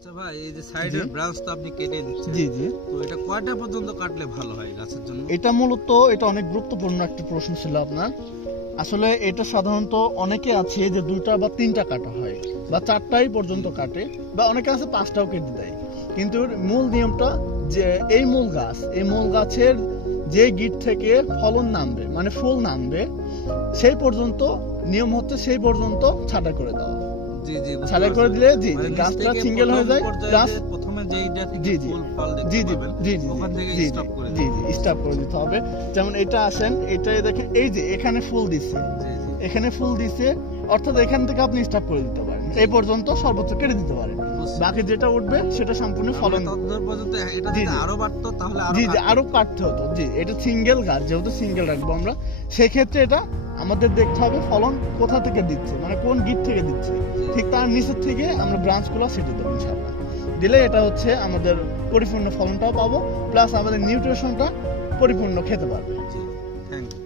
আচ্ছা ভাই এই যে সাইডের জি। ব্রাঞ্চ তো আপনি কেটে দিচ্ছেন। জি জি। তো এটা কয়টা পর্যন্ত কাটলে ভালো হয় গাছের জন্য? এটা মূলত এটা অনেক গুরুত্বপূর্ণ একটা প্রশ্ন ছিল আপনার। আসলে এটা সাধারণত অনেকে আছে যে দুইটা বা তিনটা কাটা হয় বা চারটাই পর্যন্ত কাটে বা অনেকে আছে পাঁচটাও কেটে দেয়। কিন্তু মূল নিয়মটা যে এই মূল গাছ এই মূল গাছের যে গিট থেকে ফলন নামবে মানে ফুল নামবে সেই পর্যন্ত নিয়ম হচ্ছে সেই পর্যন্ত ছাটা করে দেওয়া। জি জি বুঝতে করে দিলে জি মানে গাছটা সিঙ্গেল হয়ে যায় প্লাস প্রথমে যেইটা থেকে জি, জি। ফুল ফল জি জি জি জি ওখান থেকে স্টপ করে জি জি স্টপ করে দিতে হবে। যেমন এটা আসেন এটাই দেখেন এই যে এখানে ফুল দিচ্ছে এখানে ফুল দিছে অর্থাৎ এখান থেকে আপনি স্টপ করে দিতে পারেন। এই পর্যন্ত সর্বোচ্চ কেটে দিতে পারেন। বাকি যেটা উঠবে সেটা সম্পূর্ণ ফলন পর্যন্ত এটা। আরও বাড়তো তাহলে জি জি আরও কাটতে হতো। জি এটা সিঙ্গেল গাছ যেহেতু সিঙ্গেল রাখব আমরা সেক্ষেত্রে এটা আমাদের দেখতে হবে ফলন কোথা থেকে দিচ্ছে মানে কোন গিট থেকে দিচ্ছে। ঠিক তার নিচের থেকে আমরা ব্রাঞ্চগুলো সেটে দেবো ইনশাল্লাহ দিলে এটা হচ্ছে আমাদের পরিপূর্ণ ফলনটাও পাবো প্লাস আমাদের নিউট্রিশনটা পরিপূর্ণ খেতে পারবে। Thank you